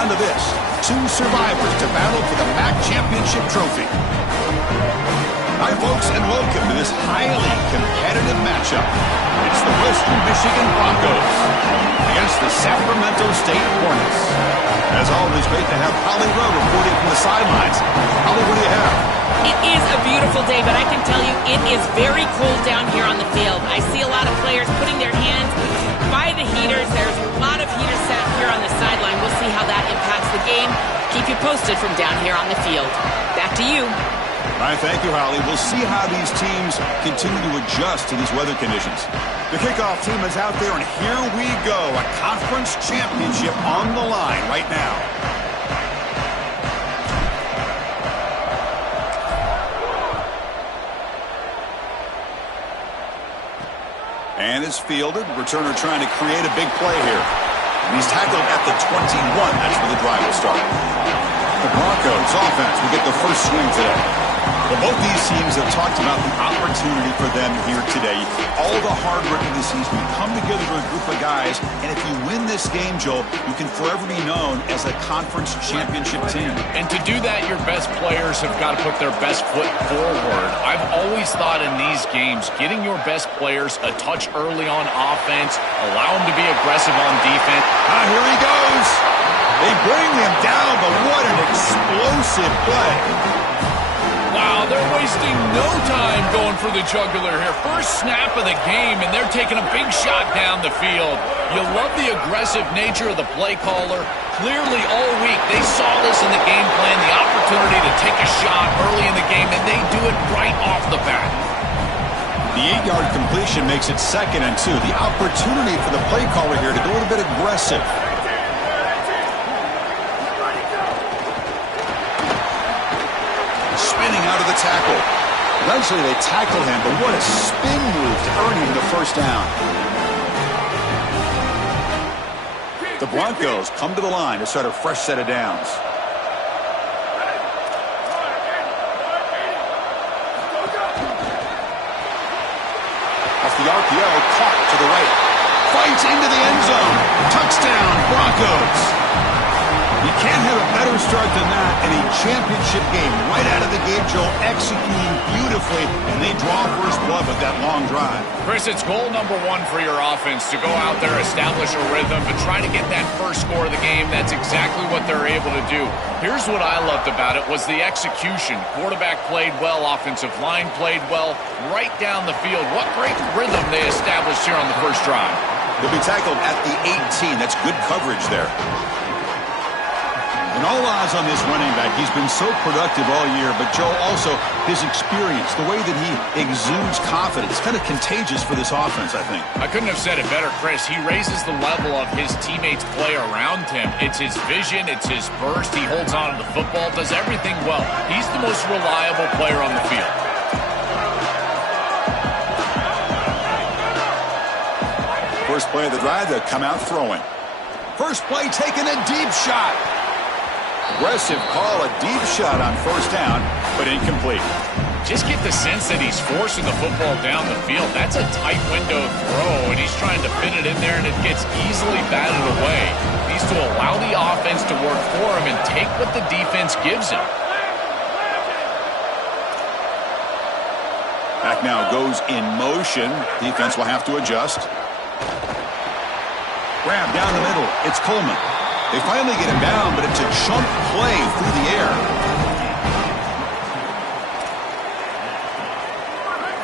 down to this. Two survivors to battle for the MAC Championship trophy. Hi, folks, and welcome to this highly competitive matchup. It's the Western Michigan Broncos against the Sacramento State Hornets. As always, great to have Holly Rowe reporting from the sidelines. Holly, what do you have? It is a beautiful day, but I can tell you it is very cold down here on the field. I see a lot of players putting their hands by the heaters. There's a lot of heaters set up here on the sideline. We'll see how that impacts the game. Keep you posted from down here on the field. Back to you. All right, thank you, Holly. We'll see how these teams continue to adjust to these weather conditions. The kickoff team is out there, and here we go. A conference championship on the line right now. And is fielded. Returner trying to create a big play here. And he's tackled at the 21. That's where the drive will start. The Broncos offense will get the first swing today. Well, both these teams have talked about the opportunity for them here today. All the hard work of the season, you come together to a group of guys, and if you win this game, Joel, you can forever be known as a conference championship team. And to do that, your best players have got to put their best foot forward. I've always thought in these games, getting your best players a touch early on offense, allow them to be aggressive on defense. Here he goes. They bring him down, but what an explosive play. Wow, they're wasting no time going for the jugular here. First snap of the game, and they're taking a big shot down the field. You love the aggressive nature of the play caller. Clearly all week they saw this in the game plan, the opportunity to take a shot early in the game, and they do it right off the bat. The 8-yard completion makes it 2nd and 2. The opportunity for the play caller here to go a little bit aggressive. Spinning out of the tackle. Eventually they tackle him, but what a spin move to earn him the first down. The Broncos come to the line to start a fresh set of downs. Off the RPO, caught to the right. Fights into the end zone. Touchdown, Broncos. You can't have a better start than that in a championship game. Right out of the gate, Joe, executing beautifully, and they draw first blood with that long drive. Chris, it's goal number 1 for your offense to go out there, establish a rhythm, but try to get that first score of the game. That's exactly what they're able to do. Here's what I loved about it was the execution. Quarterback played well, offensive line played well, right down the field. What great rhythm they established here on the first drive. They'll be tackled at the 18. That's good coverage there. And all eyes on this running back. He's been so productive all year, but Joe, also his experience, the way that he exudes confidence, kind of contagious for this offense, I think. I couldn't have said it better, Chris. He raises the level of his teammates' play around him. It's his vision, it's his burst. He holds on to the football, does everything well. He's the most reliable player on the field. First play of the drive, they'll come out throwing. First play, taking a deep shot. Aggressive call, a deep shot on first down, but incomplete. Just get the sense that he's forcing the football down the field. That's a tight window throw, and he's trying to fit it in there, and it gets easily batted away. He needs to allow the offense to work for him and take what the defense gives him. Back now goes in motion. Defense will have to adjust. Grab down the middle. It's Coleman. They finally get him down, but it's a chunk play through the air.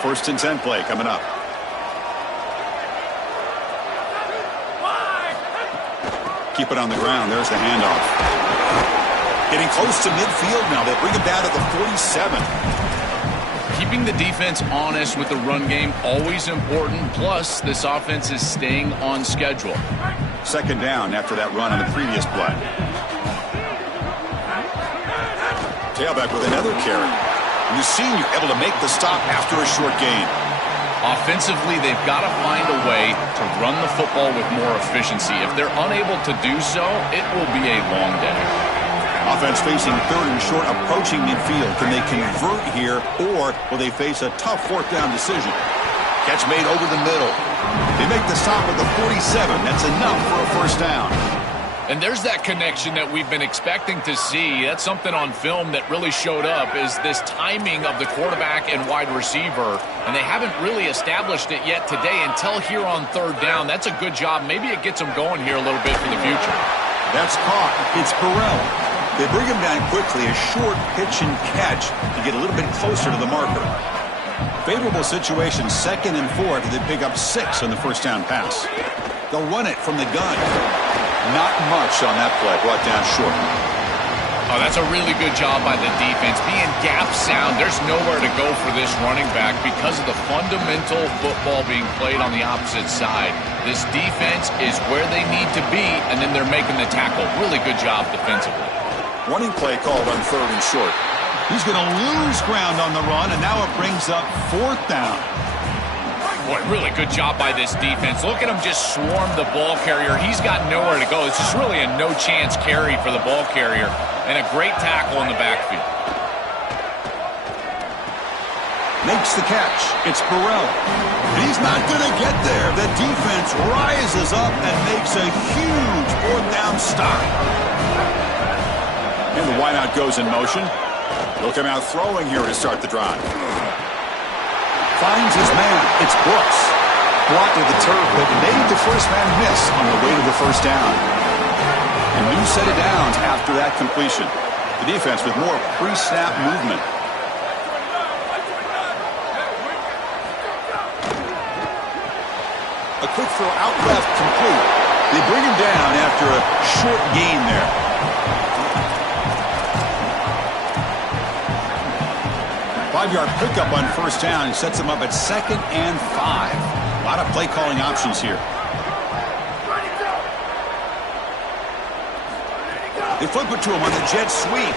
First and 10 play coming up. Keep it on the ground. There's the handoff. Getting close to midfield now. They'll bring him down at the 47. Keeping the defense honest with the run game, always important. Plus, this offense is staying on schedule. Second down after that run on the previous play. Tailback with another carry. And the senior able to make the stop after a short gain. Offensively, they've got to find a way to run the football with more efficiency. If they're unable to do so, it will be a long day. Offense facing third and short, approaching midfield. Can they convert here, or will they face a tough fourth down decision? Catch made over the middle. They make the stop at the 47. That's enough for a first down. And there's that connection that we've been expecting to see. That's something on film that really showed up, is this timing of the quarterback and wide receiver. And they haven't really established it yet today until here on third down. That's a good job. Maybe it gets them going here a little bit for the future. That's caught. It's Burrell. They bring him down quickly. A short pitch and catch to get a little bit closer to the marker. Favorable situation, 2nd and 4 after they pick up 6 on the first down pass. They'll run it from the gun. Not much on that play, brought down short. Oh, that's a really good job by the defense. Being gap sound, there's nowhere to go for this running back because of the fundamental football being played on the opposite side. This defense is where they need to be, and then they're making the tackle. Really good job defensively. Running play called on 3rd and short. He's going to lose ground on the run, and now it brings up 4th down. Boy, really good job by this defense. Look at him just swarm the ball carrier. He's got nowhere to go. It's just really a no-chance carry for the ball carrier, and a great tackle in the backfield. Makes the catch. It's Burrell. And he's not going to get there. The defense rises up and makes a huge 4th down stop. And the wideout goes in motion. He'll come out throwing here to start the drive. Finds his man. It's Brooks. Blocked to the turf, but made the first man miss on the way to the first down. A new set of downs after that completion. The defense with more pre-snap movement. A quick throw out left, complete. They bring him down after a short gain there. Five-yard pickup on first down sets them up at 2nd and 5. A lot of play calling options here. They flip it to him on the jet sweep.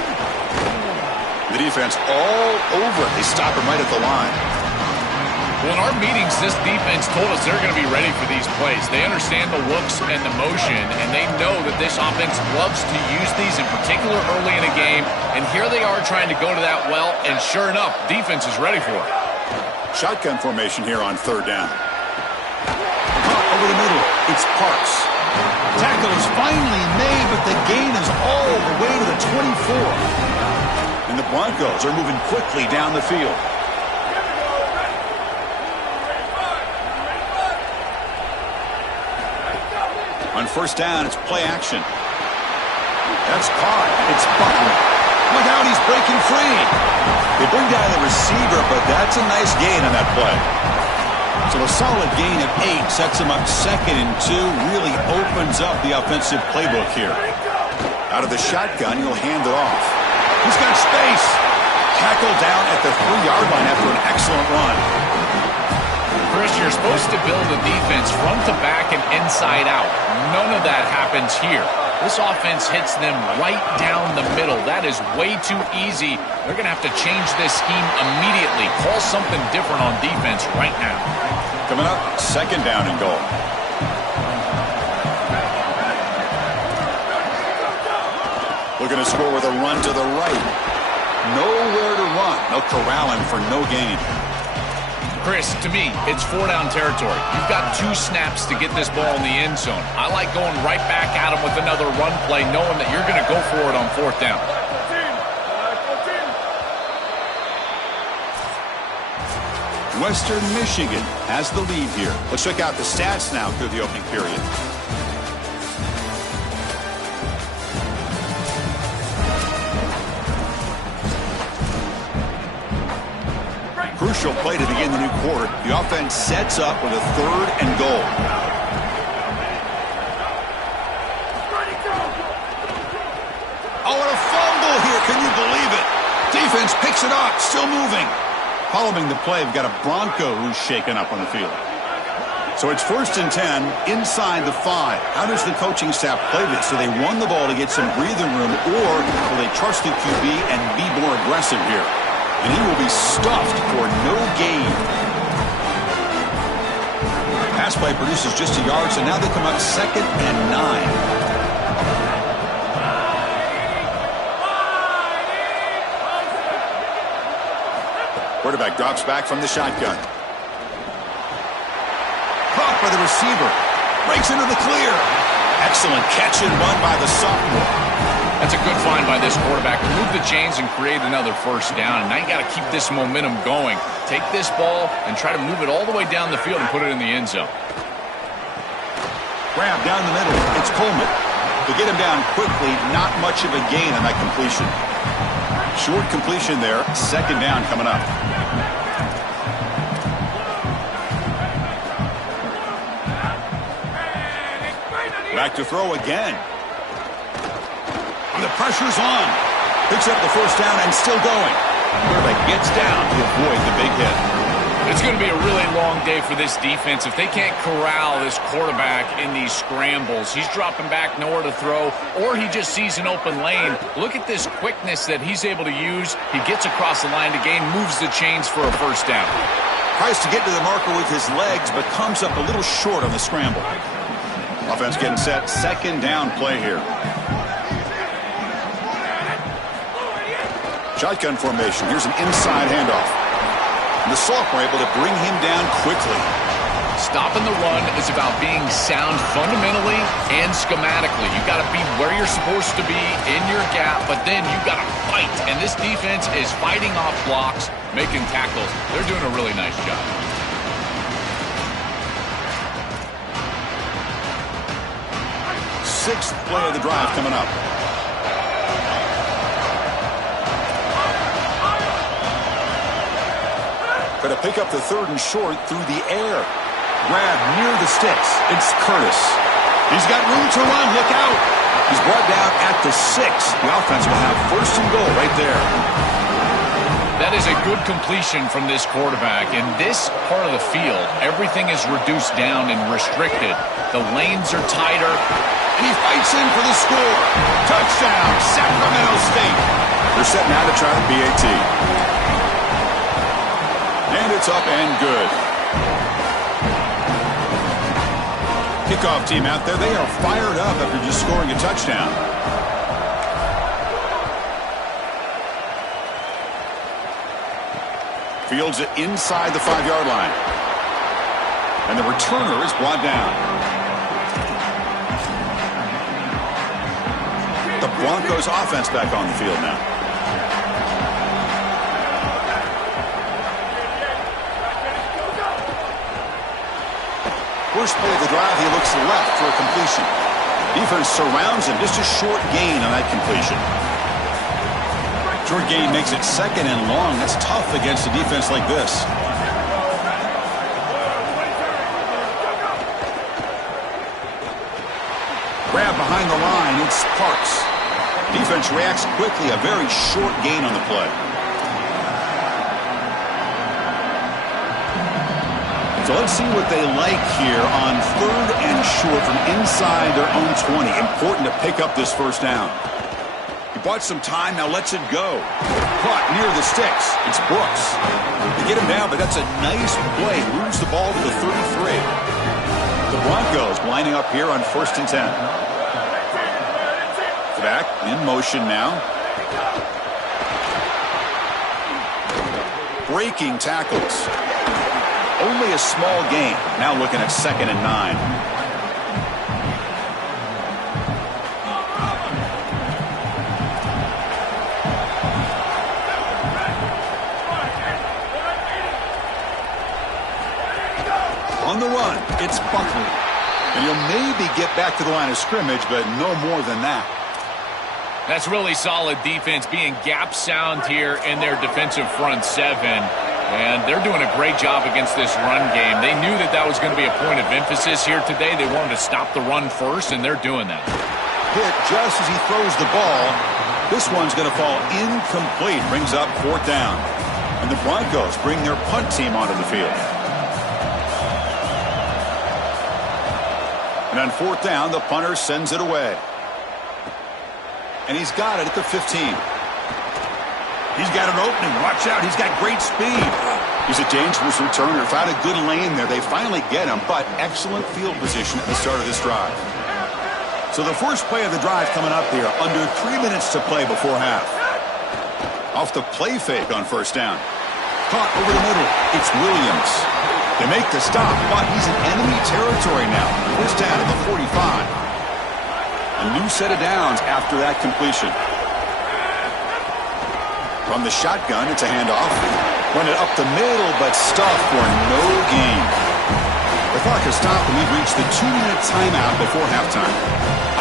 The defense all over it. They stop him right at the line. Well, in our meetings, this defense told us they're going to be ready for these plays. They understand the looks and the motion, and they know that this offense loves to use these, in particular early in a game. And here they are trying to go to that well, and sure enough, defense is ready for it. Shotgun formation here on 3rd down. Caught over the middle. It's Parks. Tackle is finally made, but the gain is all the way to the 24. And the Broncos are moving quickly down the field. On first down, it's play action. That's caught. It's Butler. Look out, he's breaking free. They bring down the receiver, but that's a nice gain on that play. So a solid gain of 8 sets him up 2nd and 2. Really opens up the offensive playbook here. Out of the shotgun, he'll hand it off. He's got space. Tackle down at the 3-yard line after an excellent run. Chris, you're supposed to build a defense front to back and inside out. None of that happens here. This offense hits them right down the middle. That is way too easy. They're going to have to change this scheme immediately. Call something different on defense right now. Coming up, 2nd down and goal. Looking to score with a run to the right. Nowhere to run. They'll corral him for no gain. Chris, to me, it's 4-down territory. You've got 2 snaps to get this ball in the end zone. I like going right back at him with another run play, knowing that you're going to go for it on 4th down. Western Michigan has the lead here. Let's check out the stats now through the opening period. Crucial play to begin the new quarter. The offense sets up with a 3rd and goal. Oh, what a fumble here. Can you believe it? Defense picks it up, still moving. Following the play, we've got a Bronco who's shaken up on the field. So it's 1st and 10 inside the 5. How does the coaching staff play this? Do they run the ball to get some breathing room, or will they trust the QB and be more aggressive here? And he will be stuffed for no gain. Pass play produces just a yard, so now they come up 2nd and 9. Quarterback drops back from the shotgun. Caught by the receiver. Breaks into the clear. Excellent catch and run by the sophomore. That's a good find by this quarterback. Move the chains and create another first down. And now you got to keep this momentum going. Take this ball and try to move it all the way down the field and put it in the end zone. Grab down the middle. It's Coleman. To get him down quickly, not much of a gain on that completion. Short completion there. Second down coming up. Back to throw again. And the pressure's on. Picks up the first down and still going. Quarterback gets down to avoid the big hit. It's going to be a really long day for this defense. If they can't corral this quarterback in these scrambles, he's dropping back, nowhere to throw, or he just sees an open lane. Look at this quickness that he's able to use. He gets across the line to gain, moves the chains for a first down. Tries to get to the marker with his legs, but comes up a little short on the scramble. Offense getting set. Second down play here. Shotgun formation. Here's an inside handoff. And the sophomore able to bring him down quickly. Stopping the run is about being sound fundamentally and schematically. You got to be where you're supposed to be in your gap, but then you got to fight. And this defense is fighting off blocks, making tackles. They're doing a really nice job. Sixth play of the drive coming up. Going to pick up the third and short through the air. Grab near the sticks. It's Curtis. He's got room to run. Look out. He's brought down at the 6. The offense will have first and goal right there. That is a good completion from this quarterback. In this part of the field, everything is reduced down and restricted. The lanes are tighter. And he fights in for the score. Touchdown, Sacramento State. They're set now to try the PAT. And it's up and good. Kickoff team out there. They are fired up after just scoring a touchdown. Fields it inside the 5-yard line. And the returner is brought down. The Broncos offense back on the field now. First play of the drive, he looks left for a completion. Defense surrounds him. Just a short gain on that completion. Short gain makes it second and long. That's tough against a defense like this. Grab behind the line. It's Parks. Defense reacts quickly. A very short gain on the play. So let's see what they like here on third and short from inside their own 20. Important to pick up this first down. He bought some time, now lets it go. Caught near the sticks. It's Brooks. They get him down, but that's a nice play. Moves the ball to the 33. The Broncos lining up here on 1st and 10. Back in motion now. Breaking tackles. Only a small gain. Now looking at 2nd and 9. On the run, it's Buckley. And he'll maybe get back to the line of scrimmage, but no more than that. That's really solid defense, being gap sound here in their defensive front 7. And they're doing a great job against this run game. They knew that that was going to be a point of emphasis here today. They wanted to stop the run first, and they're doing that. Hit just as he throws the ball. This one's going to fall incomplete. Brings up 4th down. And the Broncos bring their punt team onto the field. And on 4th down, the punter sends it away. And he's got it at the 15. He's got an opening. Watch out. He's got great speed. He's a dangerous returner. Found a good lane there. They finally get him, but excellent field position at the start of this drive. So the first play of the drive coming up here. Under 3 minutes to play before half. Off the play fake on 1st down. Caught over the middle. It's Williams. They make the stop, but he's in enemy territory now. First down at the 45. A new set of downs after that completion. From the shotgun, it's a handoff. Run it up the middle, but stuffed for no gain. The clock has stopped, and we've reached the 2-minute timeout before halftime.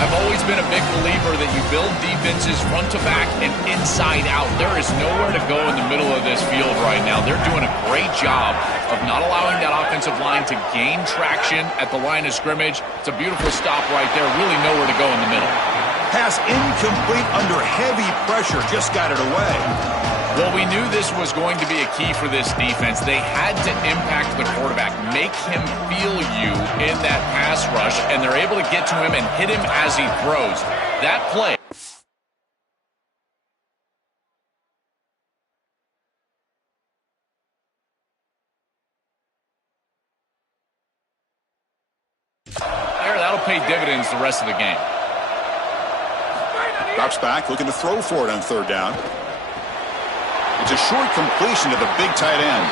I've always been a big believer that you build defenses front to back and inside out. There is nowhere to go in the middle of this field right now. They're doing a great job of not allowing that offensive line to gain traction at the line of scrimmage. It's a beautiful stop right there. Really nowhere to go in the middle. Pass incomplete under heavy pressure. Just got it away. Well, we knew this was going to be a key for this defense. They had to impact the quarterback, make him feel you in that pass rush, and they're able to get to him and hit him as he throws. That play. That'll pay dividends the rest of the game. Drops back, looking to throw for it on third down. It's a short completion to the big tight end.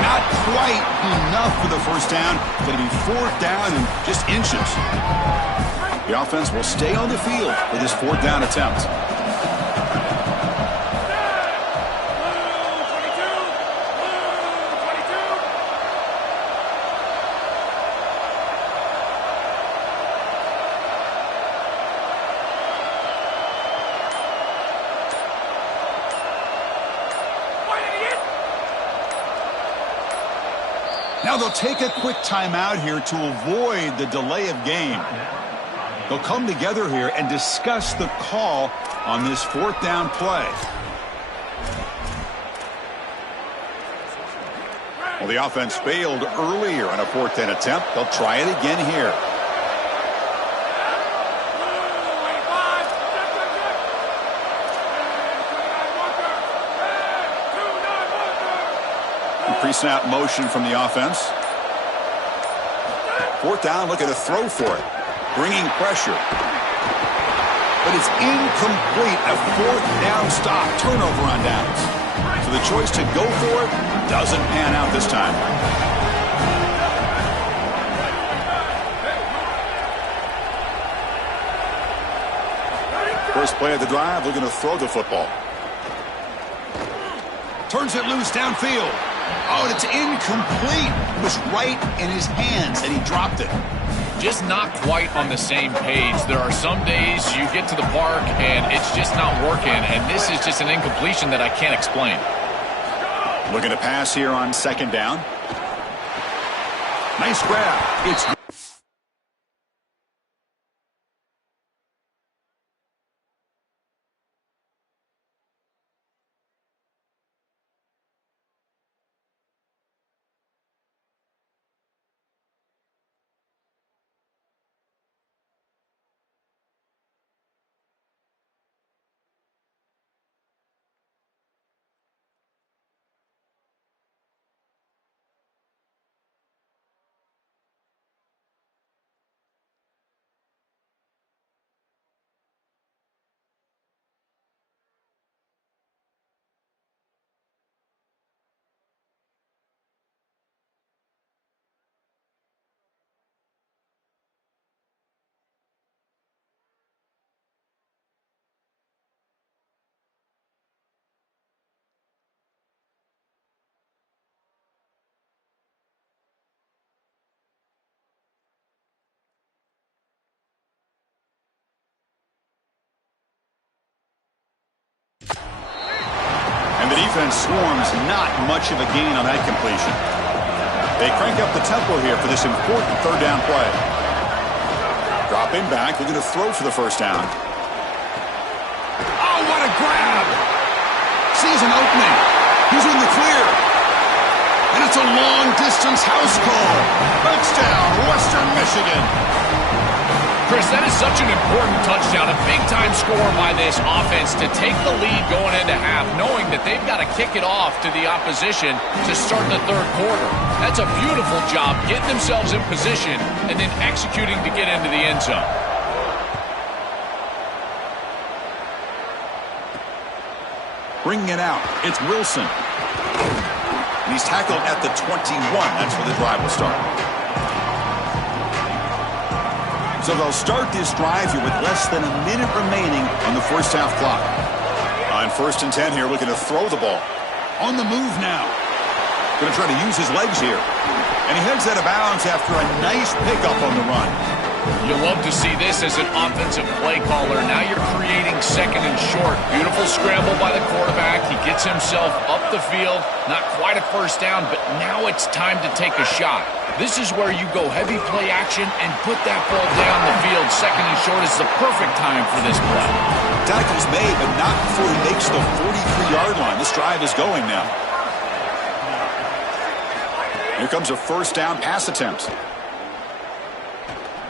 Not quite enough for the first down. Going to be fourth down and just inches. The offense will stay on the field for this fourth down attempt. Now they'll take a quick timeout here to avoid the delay of game. They'll come together here and discuss the call on this fourth down play. Well, the offense failed earlier on a fourth down attempt. They'll try it again here. Pre-snap motion from the offense. Fourth down, looking to throw for it. Bringing pressure. But it's incomplete. A fourth down stop. Turnover on downs. So the choice to go for it doesn't pan out this time. First play of the drive, looking to throw the football. Turns it loose downfield. Oh, and it's incomplete. It was right in his hands, and he dropped it. Just not quite on the same page. There are some days you get to the park, and it's just not working, and this is just an incompletion that I can't explain. Looking to pass here on second down. Nice grab. It's defense swarms, not much of a gain on that completion. They crank up the tempo here for this important third down play. Dropping back, looking to throw for the first down. Oh, what a grab! Sees an opening. He's in the clear. And it's a long-distance house call. Touchdown, Western Michigan. Chris, that is such an important touchdown, a big-time score by this offense to take the lead going into half, knowing that they've got to kick it off to the opposition to start the third quarter. That's a beautiful job, getting themselves in position and then executing to get into the end zone. Bringing it out, it's Wilson. He's tackled at the 21. That's where the drive will start. So they'll start this drive here with less than a minute remaining on the first half clock. On 1st and 10 here, looking to throw the ball. On the move now. Going to try to use his legs here. And he heads out of bounds after a nice pickup on the run. You love to see this as an offensive play caller. Now you're creating 2nd and short. Beautiful scramble by the quarterback. He gets himself up the field. Not quite a first down, but now it's time to take a shot. This is where you go heavy play action and put that ball down the field. 2nd and short is the perfect time for this play. Tackle's made, but not before he makes the 43-yard line. This drive is going now. Here comes a first down pass attempt.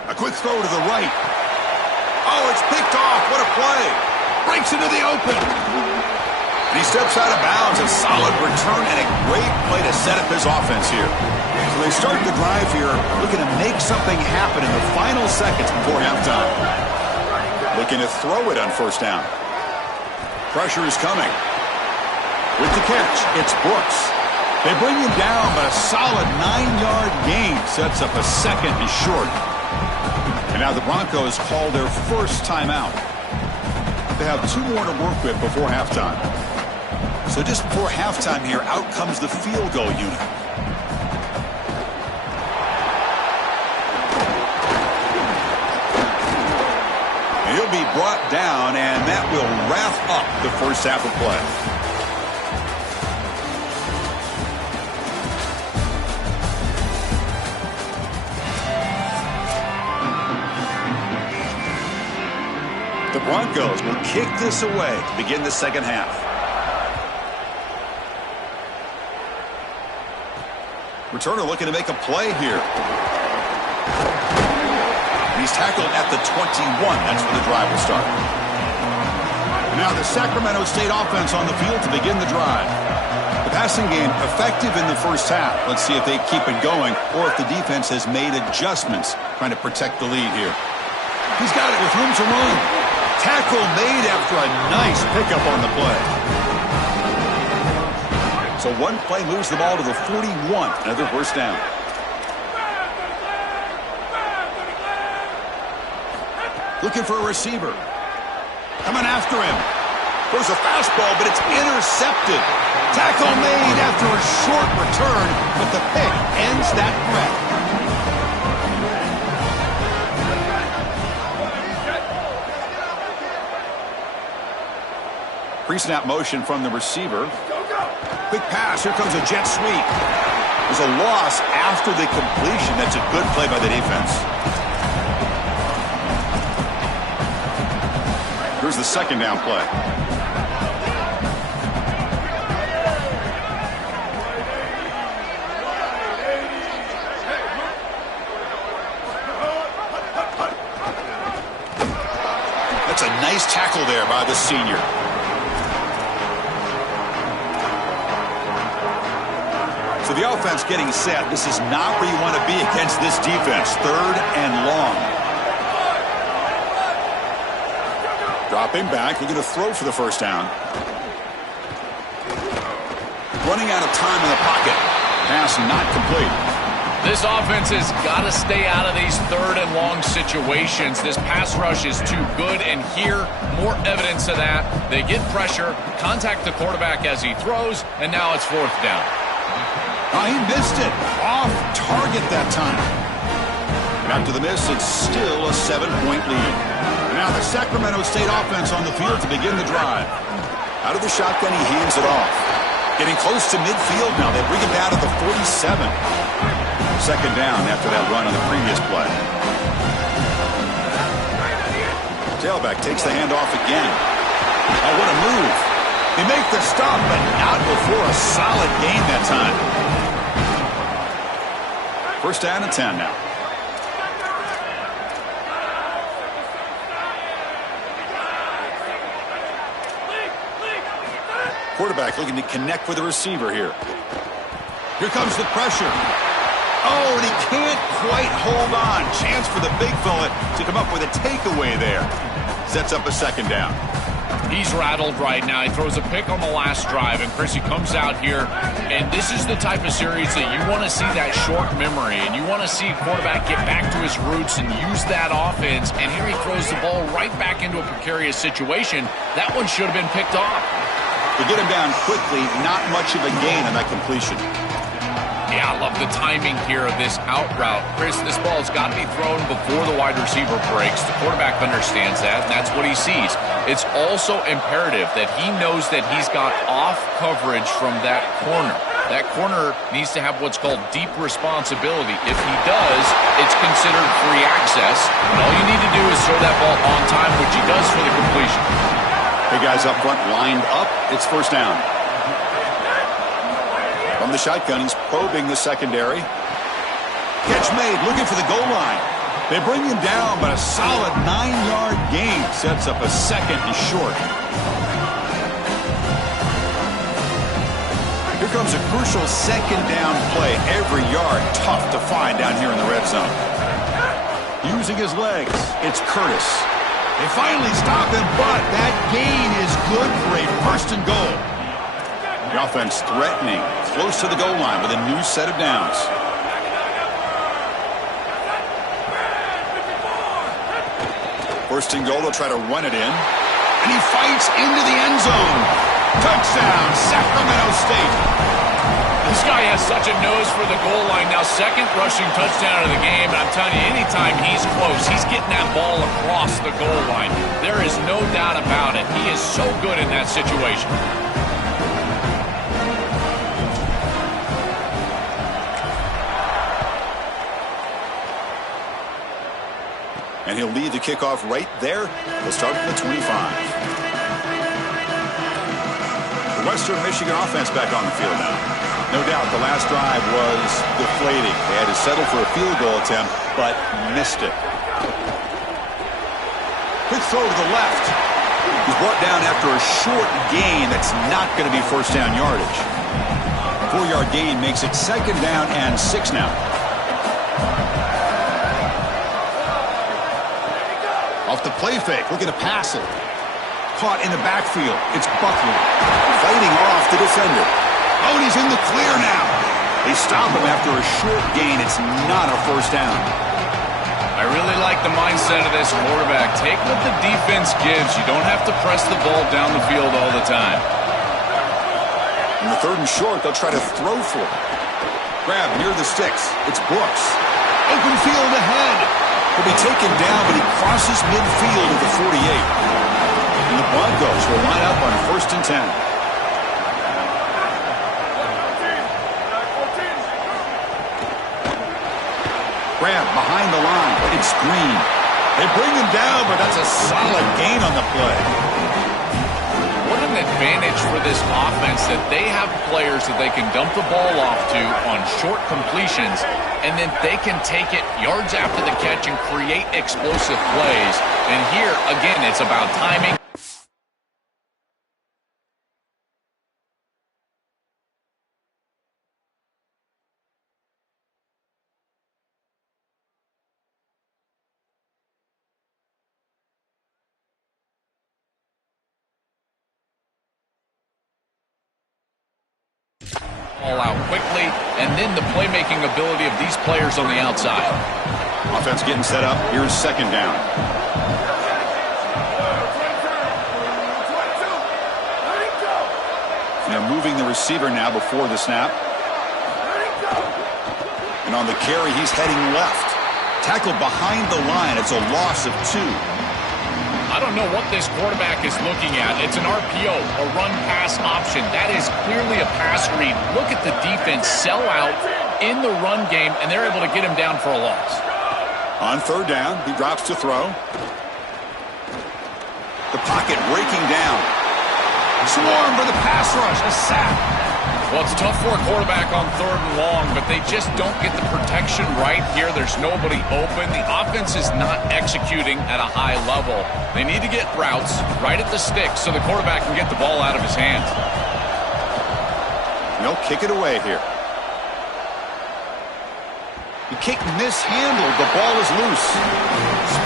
A quick throw to the right. Oh, it's picked off. What a play. Breaks into the open. And he steps out of bounds. A solid return and a great play to set up his offense here. So they start the drive here looking to make something happen in the final seconds before halftime. Looking to throw it on first down. Pressure is coming. With the catch, it's Brooks. They bring him down, but a solid 9-yard gain sets up a 2nd and short. And now the Broncos call their first timeout. They have 2 more to work with before halftime. So just before halftime here, out comes the field goal unit. And he'll be brought down, and that will wrap up the first half of play. The Broncos will kick this away to begin the second half. Returner looking to make a play here. He's tackled at the 21. That's where the drive will start. And now the Sacramento State offense on the field to begin the drive. The passing game effective in the first half. Let's see if they keep it going or if the defense has made adjustments trying to protect the lead here. He's got it with room to run. Tackle made after a nice pickup on the play. So one play moves the ball to the 41. Another first down. Looking for a receiver. Coming after him. Throws a fastball, but it's intercepted. Tackle made after a short return, but the pick ends that threat. Pre-snap motion from the receiver. Quick pass. Here comes a jet sweep. There's a loss after the completion. That's a good play by the defense. Here's the second down play. That's a nice tackle there by the senior. So the offense getting set. This is not where you want to be against this defense. 3rd and long. Dropping back. Looking to throw for the first down. Running out of time in the pocket. Pass not complete. This offense has got to stay out of these 3rd and long situations. This pass rush is too good, and here, more evidence of that. They get pressure, contact the quarterback as he throws, and now it's 4th down. Oh, he missed it. Off target that time. And after the miss, it's still a 7-point lead. And now the Sacramento State offense on the field to begin the drive. Out of the shotgun, he hands it off. Getting close to midfield now. They bring him down to the 47. 2nd down after that run on the previous play. Tailback takes the handoff again. Oh, what a move. They make the stop, but not before a solid gain that time. 1st down and 10 now. Quarterback looking to connect with the receiver here. Here comes the pressure. Oh, and he can't quite hold on. Chance for the big fella to come up with a takeaway there. Sets up a 2nd down. He's rattled right now. He throws a pick on the last drive, and Chris, he comes out here, and this is the type of series that you want to see that short memory, and you want to see a quarterback get back to his roots and use that offense, and here he throws the ball right back into a precarious situation. That one should have been picked off. To get him down quickly, not much of a gain on that completion. Yeah, I love the timing here of this out route. Chris, this ball's got to be thrown before the wide receiver breaks. The quarterback understands that, and that's what he sees. It's also imperative that he knows that he's got off coverage from that corner. That corner needs to have what's called deep responsibility. If he does, it's considered free access. And all you need to do is throw that ball on time, which he does for the completion. Hey, guys up front lined up. It's first down. From the shotgun, he's probing the secondary. Catch made, looking for the goal line. They bring him down, but a solid 9-yard gain sets up a second and short. Here comes a crucial second down play. Every yard tough to find down here in the red zone. Using his legs, it's Curtis. They finally stop him, but that gain is good for a first and goal. The offense threatening, close to the goal line with a new set of downs. First and goal, they'll try to run it in. And he fights into the end zone. Touchdown, Sacramento State. This guy has such a nose for the goal line. Now, second rushing touchdown of the game. And I'm telling you, anytime he's close, he's getting that ball across the goal line. There is no doubt about it. He is so good in that situation. And he'll lead the kickoff right there. They'll start from the 25. The Western Michigan offense back on the field now. No doubt the last drive was deflating. They had to settle for a field goal attempt, but missed it. Quick throw to the left. He's brought down after a short gain that's not going to be first down yardage. A 4-yard gain makes it second down and 6 now. Off the play fake, looking to pass it. Caught in the backfield. It's Buckley fighting off the defender. Oh, and he's in the clear now. They stop him after a short gain. It's not a first down. I really like the mindset of this quarterback. Take what the defense gives. You don't have to press the ball down the field all the time. In the third and short, they'll try to throw for it. Grab near the sticks. It's Brooks. Open field ahead. He'll be taken down, but he crosses midfield at the 48. And the Broncos will line up on first and 10. Grab behind the line. It's Green. They bring him down, but that's a solid gain on the play. What an advantage for this offense that they have players that they can dump the ball off to on short completions, and then they can take it yards after the catch and create explosive plays. And here, again, it's about timing. All out quickly, and then the playmaking ability of these players on the outside. Offense getting set up. Here's second down. And they're moving the receiver now before the snap. And on the carry, he's heading left. Tackled behind the line. It's a loss of 2. I don't know what this quarterback is looking at. It's an RPO, a run-pass option. That is clearly a pass read. Look at the defense sell out in the run game, and they're able to get him down for a loss. On third down, he drops to throw. The pocket breaking down. Swarm for the pass rush. A sack. Well, it's tough for a quarterback on third and long, but they just don't get the protection right here. There's nobody open. The offense is not executing at a high level. They need to get routes right at the stick so the quarterback can get the ball out of his hands. No, kick it away here. The kick mishandled. The ball is loose.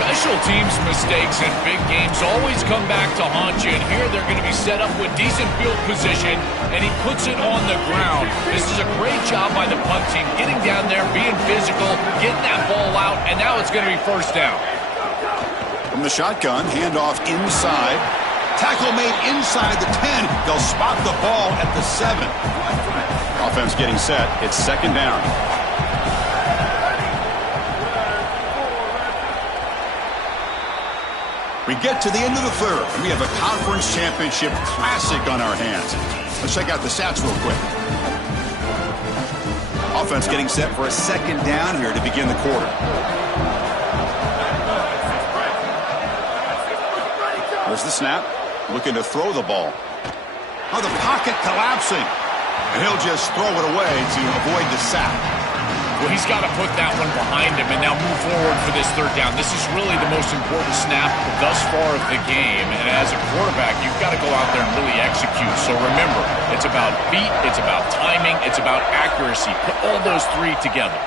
Special teams mistakes in big games always come back to haunt you, and here they're going to be set up with decent field position, and he puts it on the ground. This is a great job by the punt team, getting down there, being physical, getting that ball out, and now it's going to be first down. From the shotgun, handoff inside. Tackle made inside the 10. They'll spot the ball at the 7. Offense getting set. It's second down. We get to the end of the third, and we have a conference championship classic on our hands. Let's check out the stats real quick. Offense getting set for a second down here to begin the quarter. There's the snap, looking to throw the ball. Oh, the pocket collapsing, and he'll just throw it away to avoid the sack. Well, he's got to put that one behind him and now move forward for this third down. This is really the most important snap thus far of the game. And as a quarterback, you've got to go out there and really execute. So remember, it's about beat, it's about timing, it's about accuracy. Put all those three together.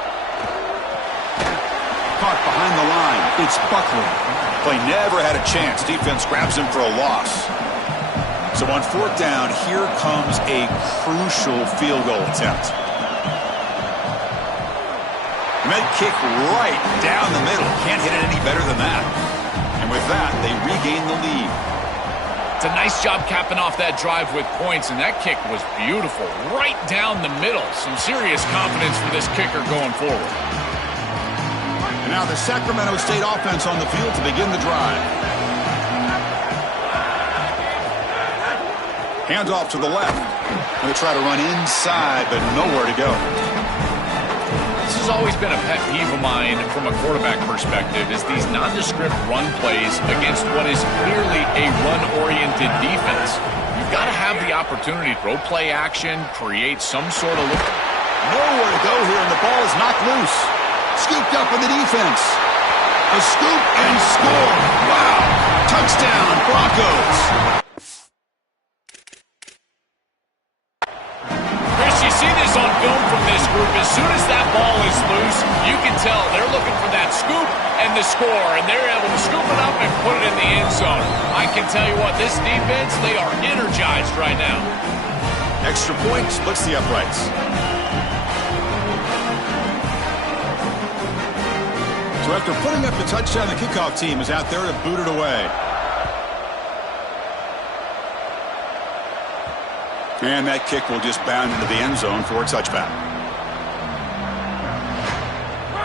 Caught behind the line. It's Buckley. Play never had a chance. Defense grabs him for a loss. So on fourth down, here comes a crucial field goal attempt. And that kick right down the middle. Can't hit it any better than that. And with that, they regain the lead. It's a nice job capping off that drive with points, and that kick was beautiful. Right down the middle. Some serious confidence for this kicker going forward. And now the Sacramento State offense on the field to begin the drive. Hands off to the left. Going to try to run inside, but nowhere to go. This has always been a pet peeve of mine from a quarterback perspective, is these nondescript run plays against what is clearly a run-oriented defense. You've got to have the opportunity to throw play action, create some sort of look. Nowhere to go here, and the ball is knocked loose. Scooped up in the defense. A scoop and score. Wow. Touchdown, Broncos. Chris, you see this on film from this group. As soon as that ball is loose, you can tell they're looking for that scoop and the score, and they're able to scoop it up and put it in the end zone. I can tell you what, this defense, they are energized right now. Extra point splits the uprights. So after putting up the touchdown, the kickoff team is out there to boot it away. And that kick will just bound into the end zone for a touchback.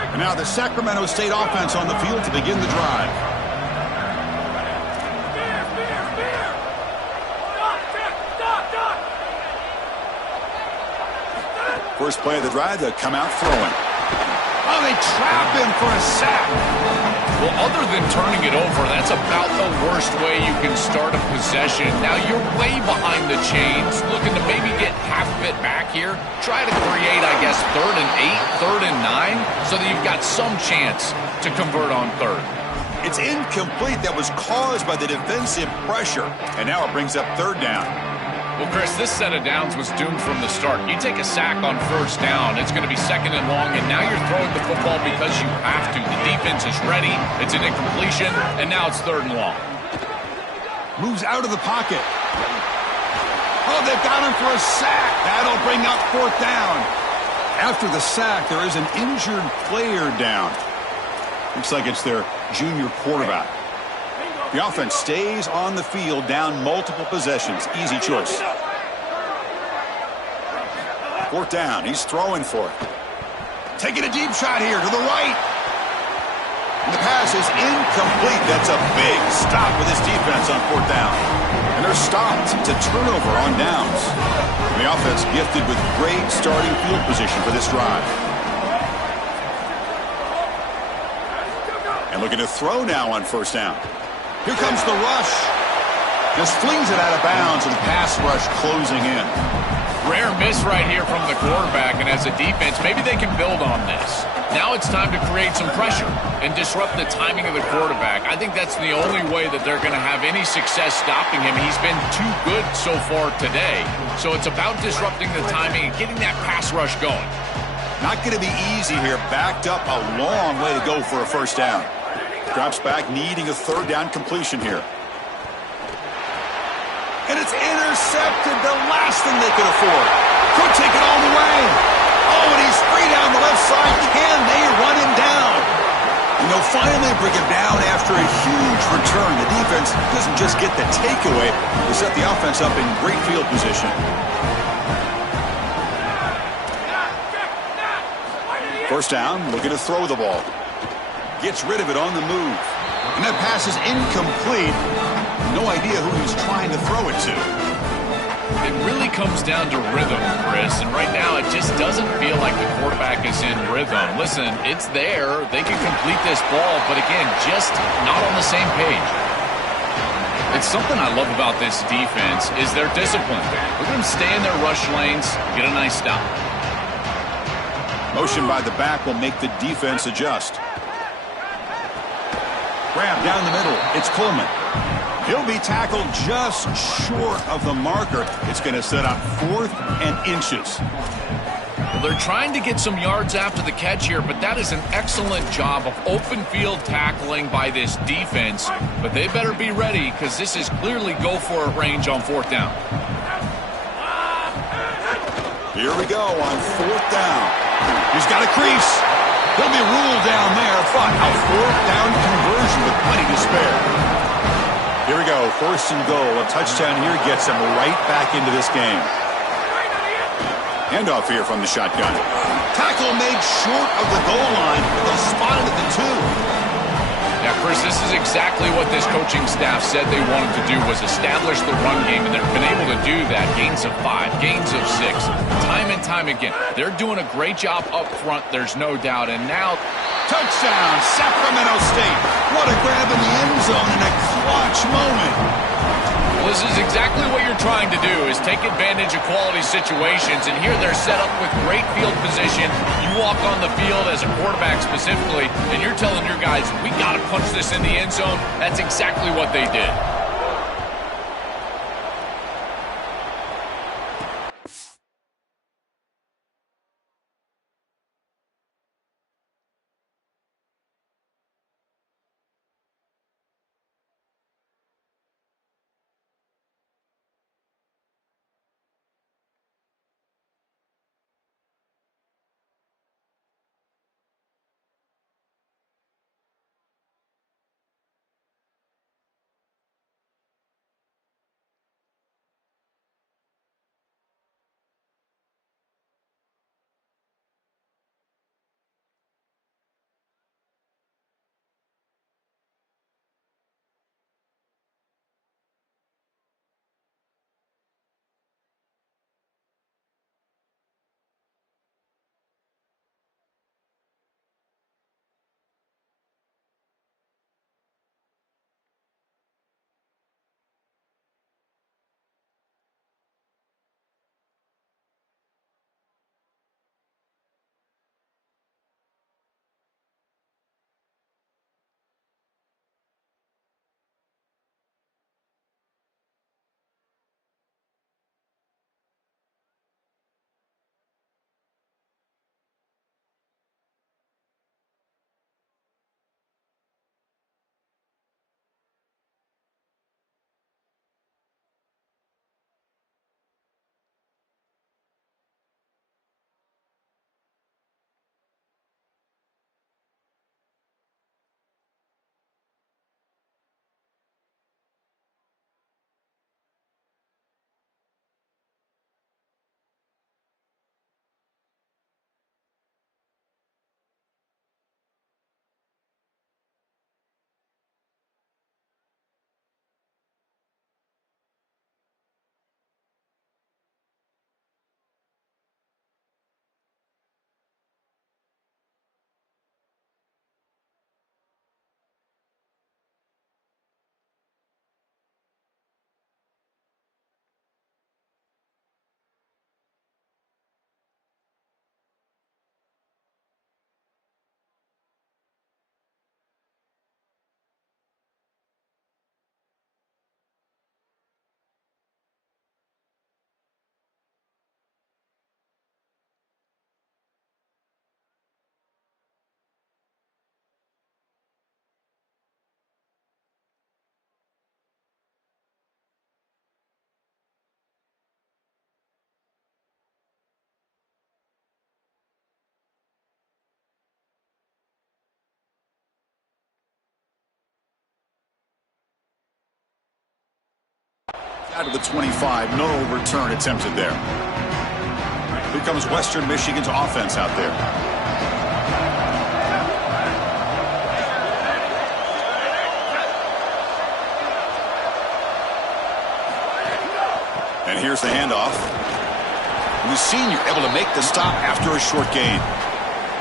And now the Sacramento State offense on the field to begin the drive. First play of the drive, they come out throwing. Oh, they trap him for a sack. Well, other than turning it over, that's about the worst way you can start a possession. Now you're way behind the chains, looking to maybe get half of it back here. Try to create, I guess, 3rd and 8, 3rd and 9, so that you've got some chance to convert on third. It's incomplete. That was caused by the defensive pressure. And now it brings up third down. Well, Chris, this set of downs was doomed from the start. You take a sack on first down, it's going to be second and long, and now you're throwing the football because you have to. The defense is ready. It's an incompletion, and now it's third and long. Moves out of the pocket. Oh, they've got him for a sack. That'll bring up fourth down. After the sack, there is an injured player down. Looks like it's their junior quarterback. The offense stays on the field, down multiple possessions. Easy choice. Fourth down. He's throwing for it. Taking a deep shot here to the right. And the pass is incomplete. That's a big stop with this defense on fourth down. And they're stopped. It's a turnover on downs. And the offense gifted with great starting field position for this drive. And looking to throw now on first down. Here comes the rush. Just flings it out of bounds, and the pass rush closing in. Rare miss right here from the quarterback, and as a defense, maybe they can build on this. Now it's time to create some pressure and disrupt the timing of the quarterback. I think that's the only way that they're going to have any success stopping him. He's been too good so far today. So it's about disrupting the timing and getting that pass rush going. Not going to be easy here. Backed up a long way to go for a first down. Drops back, needing a third down completion here. And it's intercepted, the last thing they could afford. Could take it all the way. Oh, and he's free down the left side. Can they run him down? And they'll finally bring him down after a huge return. The defense doesn't just get the takeaway. They set the offense up in great field position. First down, looking to throw the ball. Gets rid of it on the move. And that pass is incomplete. No idea who he's trying to throw it to. It really comes down to rhythm, Chris, and right now it just doesn't feel like the quarterback is in rhythm. Listen, it's there. They can complete this ball, but again, just not on the same page. It's something I love about this defense is their discipline. We're going to stay in their rush lanes, get a nice stop. Motion by the back will make the defense adjust. Grab down the middle. It's Coleman. He'll be tackled just short of the marker. It's going to set up 4th and inches. Well, they're trying to get some yards after the catch here, but that is an excellent job of open field tackling by this defense. But they better be ready because this is clearly go-for-it range on 4th down. Here we go on 4th down. He's got a crease. He'll be ruled down there, but a 4th down conversion with plenty to spare. Here we go, 1st and goal. A touchdown here gets him right back into this game. Handoff here from the shotgun. Tackle made short of the goal line, but they'll spot it at the 2. Yeah, Chris, this is exactly what this coaching staff said they wanted to do was establish the run game, and they've been able to do that. Gains of 5, gains of 6, time and time again. They're doing a great job up front, there's no doubt. And now, touchdown, Sacramento State. What a grab in the end zone in a clutch moment. Well, this is exactly what you're trying to do, is take advantage of quality situations. And here they're set up with great field position. You walk on the field as a quarterback specifically, and you're telling your guys, we got to punch this in the end zone. That's exactly what they did. Out of the 25, no return attempted there. Here comes Western Michigan's offense out there. And here's the handoff. The senior able to make the stop after a short gain.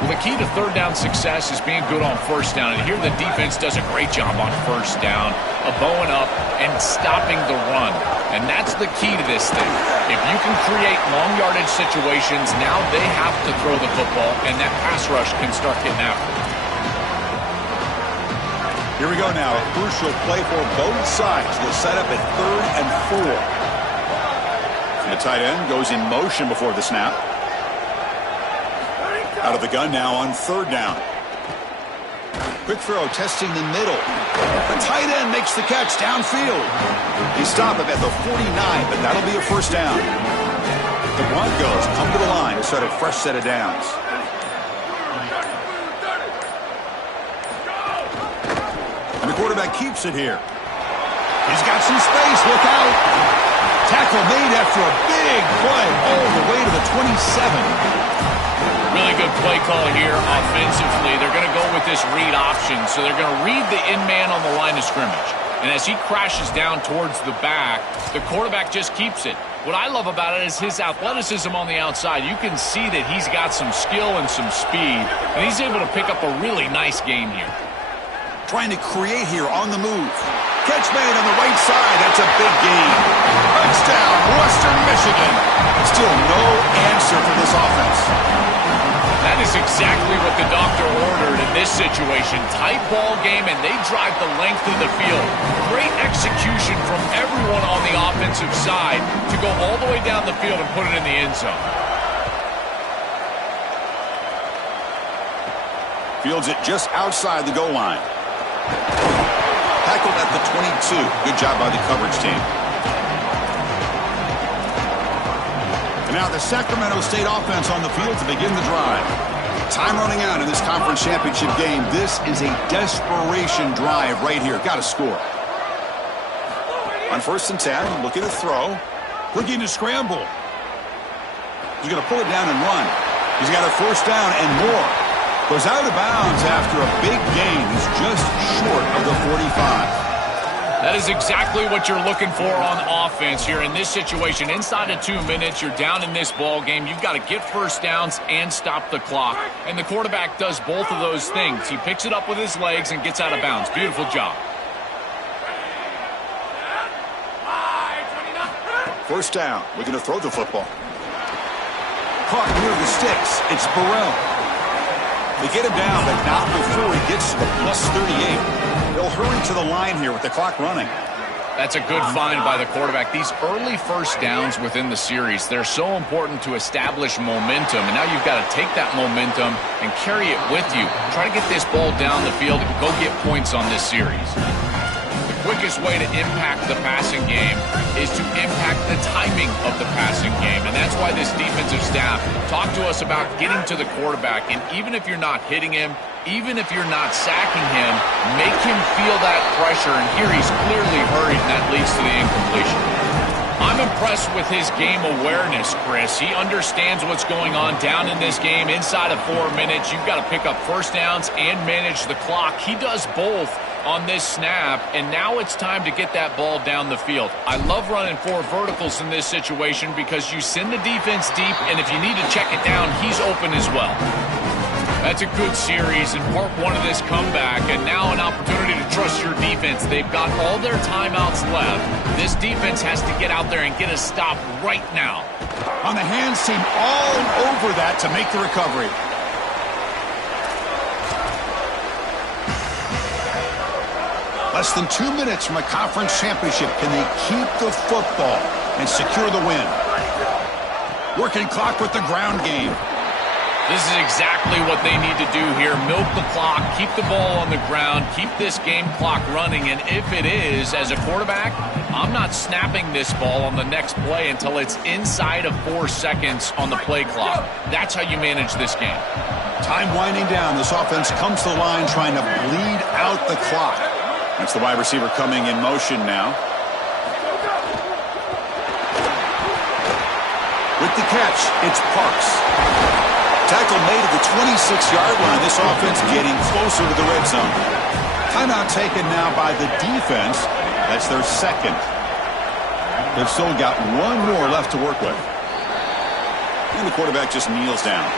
Well, the key to third down success is being good on first down. And here the defense does a great job on first down, bowing up and stopping the run. And that's the key to this thing. If you can create long yardage situations, now they have to throw the football, and that pass rush can start getting after it. Here we go now. A crucial play for both sides. They'll set up at 3rd and 4. The tight end goes in motion before the snap. Out of the gun now on 3rd down. Quick throw, testing the middle. The tight end makes the catch downfield. He stopped him at the 49, but that'll be a first down. The Broncos come to the line to set a fresh set of downs. And the quarterback keeps it here. He's got some space. Look out. Tackle made after a big play all the way to the 27. Really good play call here offensively. They're going to go with this read option, so they're going to read the in man on the line of scrimmage. And as he crashes down towards the back, the quarterback just keeps it. What I love about it is his athleticism on the outside. You can see that he's got some skill and some speed, and he's able to pick up a really nice gain here. Trying to create here on the move. Catch made on the right side. That's a big gain. Touchdown, Western Michigan. Still no answer for this offense. That is exactly what the doctor ordered in this situation. Tight ball game, and they drive the length of the field. Great execution from everyone on the offensive side to go all the way down the field and put it in the end zone. Fields it just outside the goal line. Tackled at the 22. Good job by the coverage team. And now the Sacramento State offense on the field to begin the drive. Time running out in this conference championship game. This is a desperation drive right here. Got to score. On 1st and 10, looking to throw. Looking to scramble. He's going to pull it down and run. He's got a first down and more. Goes out of bounds after a big gain. He's just short of the 45. That is exactly what you're looking for on offense here in this situation. Inside of 2 minutes, you're down in this ball game. You've got to get first downs and stop the clock. And the quarterback does both of those things. He picks it up with his legs and gets out of bounds. Beautiful job. First down. Looking to throw the football. Caught near the sticks. It's Burrell. They get him down, but not before he gets to the plus 38. They'll hurry to the line here with the clock running. That's a good find by the quarterback. These early first downs within the series, they're so important to establish momentum. And now you've got to take that momentum and carry it with you. Try to get this ball down the field and go get points on this series. The quickest way to impact the passing game is to impact the timing of the passing game. And that's why this defensive staff talked to us about getting to the quarterback. And even if you're not hitting him, even if you're not sacking him, make him feel that pressure. And here he's clearly hurried, and that leads to the incompletion. I'm impressed with his game awareness, Chris. He understands what's going on down in this game. Inside of 4 minutes, you've got to pick up first downs and manage the clock. He does both on this snap, and now it's time to get that ball down the field. I love running 4 verticals in this situation because you send the defense deep, and if you need to check it down, he's open as well. That's a good series in part 1 of this comeback, and now an opportunity to trust your defense. They've got all their timeouts left. This defense has to get out there and get a stop right now. On the hands team all over that to make the recovery. Less than 2 minutes from a conference championship. Can they keep the football and secure the win? Working clock with the ground game. This is exactly what they need to do here. Milk the clock, keep the ball on the ground, keep this game clock running. And if it is, as a quarterback, I'm not snapping this ball on the next play until it's inside of 4 seconds on the play clock. That's how you manage this game. Time winding down. This offense comes to the line trying to bleed out the clock. That's the wide receiver coming in motion now. With the catch, it's Parks. Tackle made at the 26-yard line. This offense getting closer to the red zone. Timeout taken now by the defense. That's their second. They've still got one more left to work with. And the quarterback just kneels down.